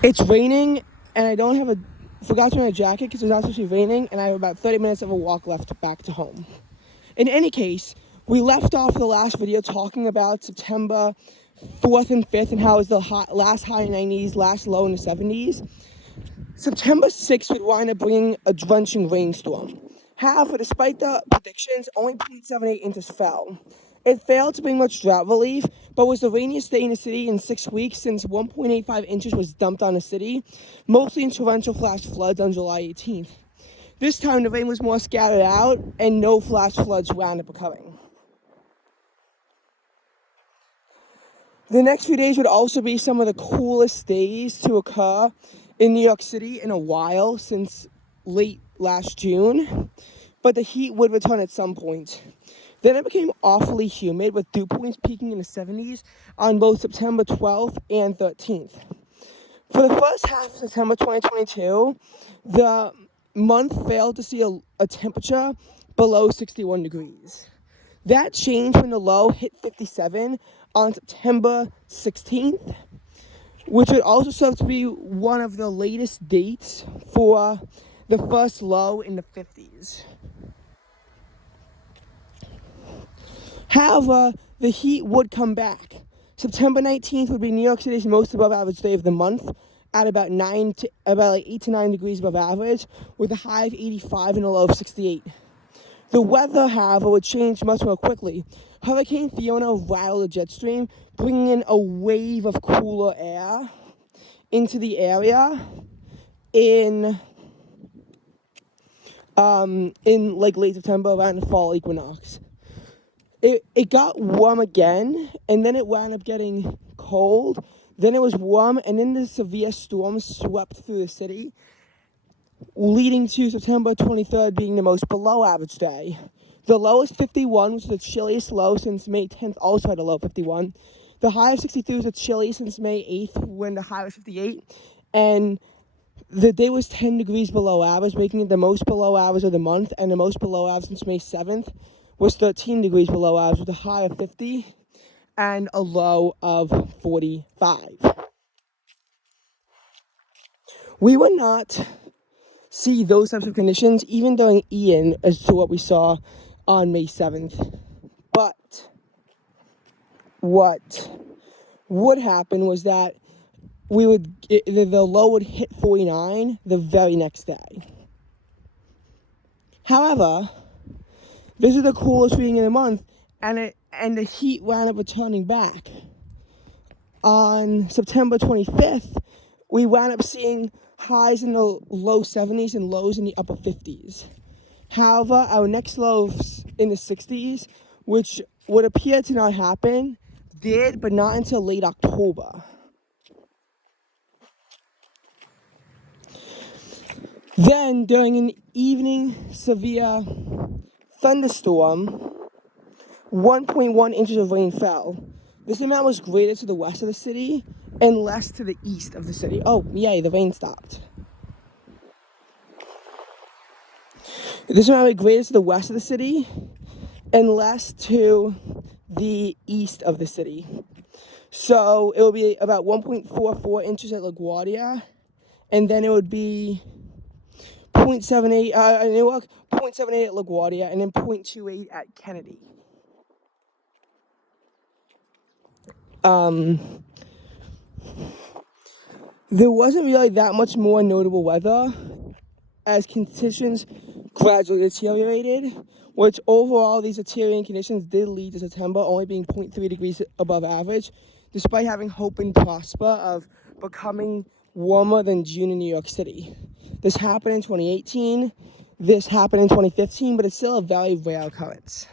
It's raining, and I don't have forgot to bring a jacket because it's not supposed to be raining, and I have about 30 minutes of a walk left back to home. In any case, we left off the last video talking about September 4th and 5th and how it was the last high in the 90s, last low in the 70s. September 6th would wind up bringing a drenching rainstorm. However, despite the predictions, only 0.78 inches fell. It failed to bring much drought relief, but was the rainiest day in the city in 6 weeks since 1.85 inches was dumped on the city, mostly in torrential flash floods on July 18th. This time, the rain was more scattered out, and no flash floods wound up occurring. The next few days would also be some of the coolest days to occur in New York City in a while since late last June, but the heat would return at some point. Then it became awfully humid with dew points peaking in the 70s on both September 12th and 13th. For the first half of September 2022, the month failed to see a temperature below 61 degrees. That changed when the low hit 57 on September 16th, which would also serve to be one of the latest dates for the first low in the 50s. However, the heat would come back. September 19th would be New York City's most above average day of the month at about 8 to 9 degrees above average, with a high of 85 and a low of 68. The weather, however, would change much more quickly. Hurricane Fiona rattled the jet stream, bringing in a wave of cooler air into the area in like late September around the fall equinox. It got warm again, and then it wound up getting cold. Then it was warm, and then the severe storm swept through the city, leading to September 23rd being the most below average day. The low is 51, which is the chilliest low since May 10th, also had a low of 51. The high of 63 was the chilliest since May 8th, when the high was 58. And the day was 10 degrees below average, making it the most below average of the month, and the most below average since May 7th was 13 degrees below average with a high of 50 and a low of 45. We would not see those types of conditions even during Ian as to what we saw on May 7th. But what would happen was that the low would hit 49 the very next day. However, this is the coolest reading in the month, and the heat wound up returning back. On September 25th, we wound up seeing highs in the low 70s and lows in the upper 50s. However, our next lows in the 60s, which would appear to not happen, did, but not until late October. Then, during an evening severe thunderstorm, 1.1 inches of rain fell. This amount was greater to the west of the city and less to the east of the city. Oh, yay, the rain stopped. This amount was greater to the west of the city and less to the east of the city. So it will be about 1.44 inches at LaGuardia, and then it would be 0.78 at Newark, 0.78 at LaGuardia, and then 0.28 at Kennedy. There wasn't really that much more notable weather as conditions gradually deteriorated, which overall these deteriorating conditions did lead to September only being 0.3 degrees above average, despite having hope and prosper of becoming warmer than June in New York City. This happened in 2018, this happened in 2015, but it's still a very rare occurrence.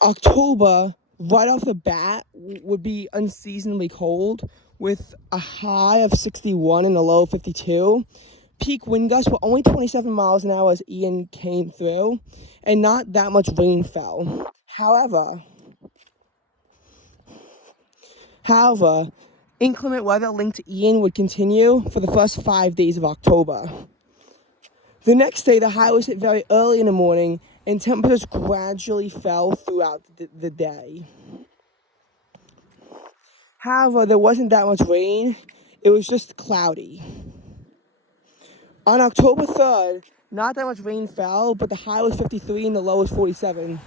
October, right off the bat, would be unseasonably cold with a high of 61 and a low of 52. Peak wind gusts were only 27 miles an hour as Ian came through, and not that much rain fell. However, inclement weather linked to Ian would continue for the first 5 days of October. The next day, the high was hit very early in the morning, and temperatures gradually fell throughout the day. However, there wasn't that much rain. It was just cloudy. On October 3rd, not that much rain fell, but the high was 53 and the low was 47.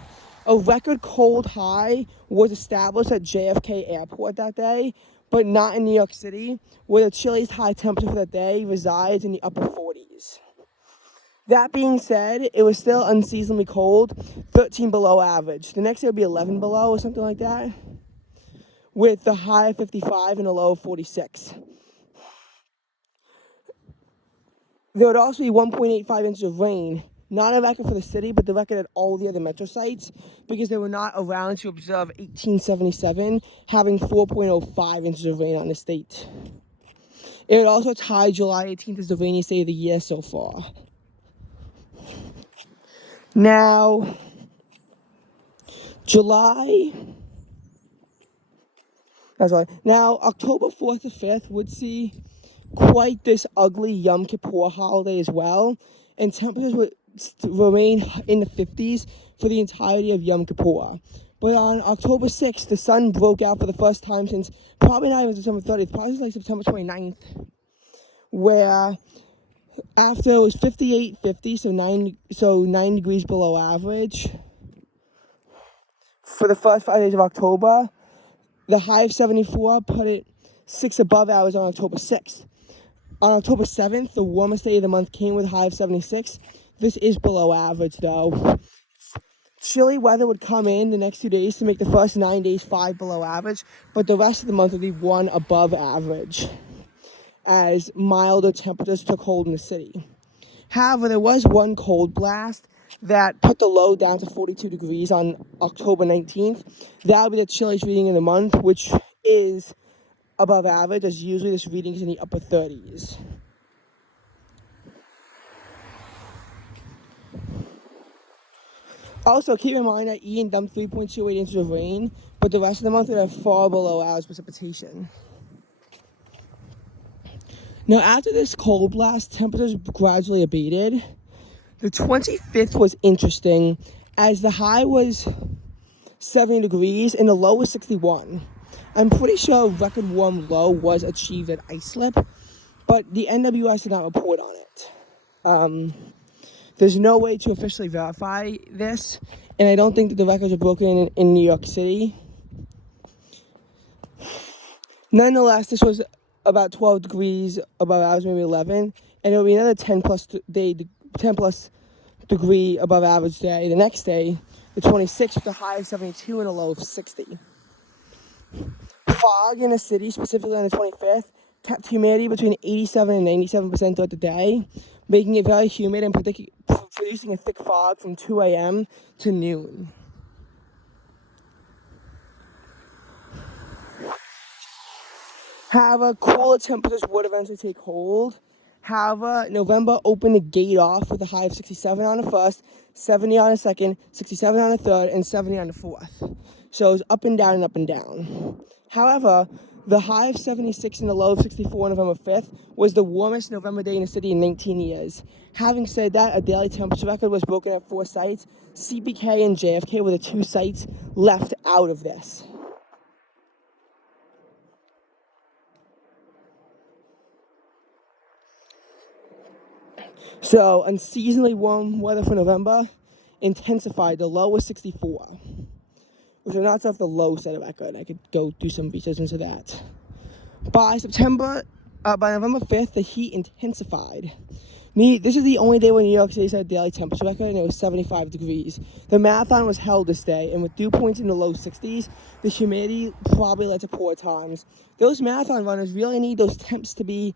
A record cold high was established at JFK Airport that day, but not in New York City, where the chilliest high temperature for that day resides in the upper 40s. That being said, it was still unseasonably cold, 13 below average. The next day would be 11 below or something like that, with the high of 55 and a low of 46. There would also be 1.85 inches of rain, not a record for the city, but the record at all the other metro sites, because they were not around to observe 1877, having 4.05 inches of rain on the state. It would also tie July 18th as the rainiest day of the year so far. Now, October 4th to 5th would see quite this ugly Yom Kippur holiday as well, and temperatures would remain in the 50s for the entirety of Yom Kippur. But on October 6th, the sun broke out for the first time since probably not even September 30th, probably like September 29th, where after it was 58.50, so 9 degrees below average for the first 5 days of October. The high of 74 put it 6 above average on October 6th. On October 7th, the warmest day of the month came with a high of 76. This is below average, though. Chilly weather would come in the next 2 days to make the first 9 days 5 below average, but the rest of the month would be 1 above average, as milder temperatures took hold in the city. However, there was one cold blast that put the low down to 42 degrees on October 19th. That would be the chilliest reading in the month, which is above average, as usually this reading is in the upper 30s. Also, keep in mind that Ian dumped 3.28 inches of rain, but the rest of the month would have far below average precipitation. Now, after this cold blast, temperatures gradually abated. The 25th was interesting, as the high was 70 degrees and the low was 61. I'm pretty sure a record warm low was achieved at Islip, but the NWS did not report on it. There's no way to officially verify this, and I don't think that the records are broken in New York City. Nonetheless, this was about 12 degrees above average, maybe 11, and it will be another 10 plus degree above average day the next day, the 26th, with a high of 72 and a low of 60. Fog in the city, specifically on the 25th, kept humidity between 87 and 97% throughout the day, making it very humid and producing a thick fog from 2 a.m. to noon. However, cooler temperatures would eventually take hold. However, November opened the gate off with a high of 67 on the 1st, 70 on the 2nd, 67 on the 3rd, and 70 on the 4th. So it was up and down and up and down. However, the high of 76 and the low of 64 on November 5th was the warmest November day in the city in 19 years. Having said that, a daily temperature record was broken at 4 sites. CPK and JFK were the 2 sites left out of this. So, unseasonably warm weather for November intensified. The low was 64. Which I'm not sure if the low set a record. I could go do some research into that. By November 5th, the heat intensified. This is the only day when New York City set a daily temperature record, and it was 75 degrees. The marathon was held this day, and with dew points in the low 60s, the humidity probably led to poor times. Those marathon runners really need those temps to be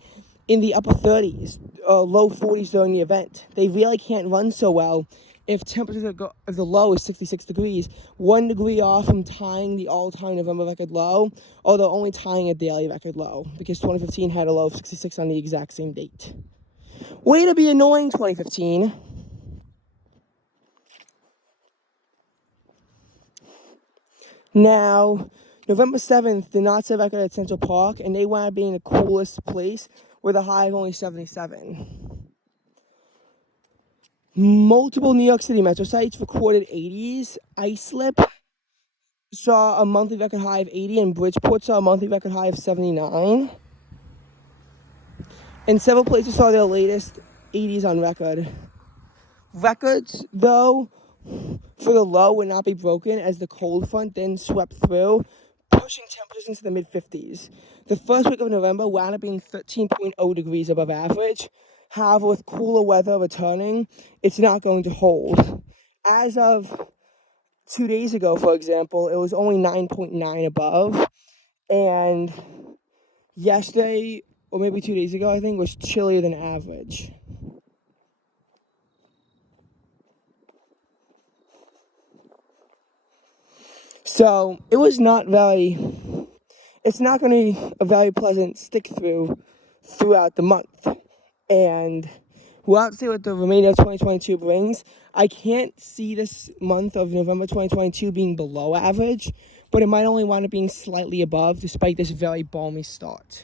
in the upper 30s, low 40s during the event. They really can't run so well if if the low is 66 degrees, 1 degree off from tying the all-time November record low, although only tying a daily record low, because 2015 had a low of 66 on the exact same date. Way to be annoying, 2015. Now, November 7th did not set a record at Central Park, and they wound up being the coolest place with a high of only 77. Multiple New York City metro sites recorded 80s. Islip saw a monthly record high of 80, and Bridgeport saw a monthly record high of 79. And several places saw their latest 80s on record. Records, though, for the low would not be broken as the cold front then swept through, pushing temperatures into the mid-50s. The first week of November wound up being 13.0 degrees above average. However, with cooler weather returning, it's not going to hold. As of 2 days ago, for example, it was only 9.9 above, and yesterday, or maybe 2 days ago, I think, was chillier than average. So it was not very, it's not going to be a very pleasant stick throughout the month. And we'll have to see what the remainder of 2022 brings. I can't see this month of November 2022 being below average, but it might only wind up being slightly above despite this very balmy start.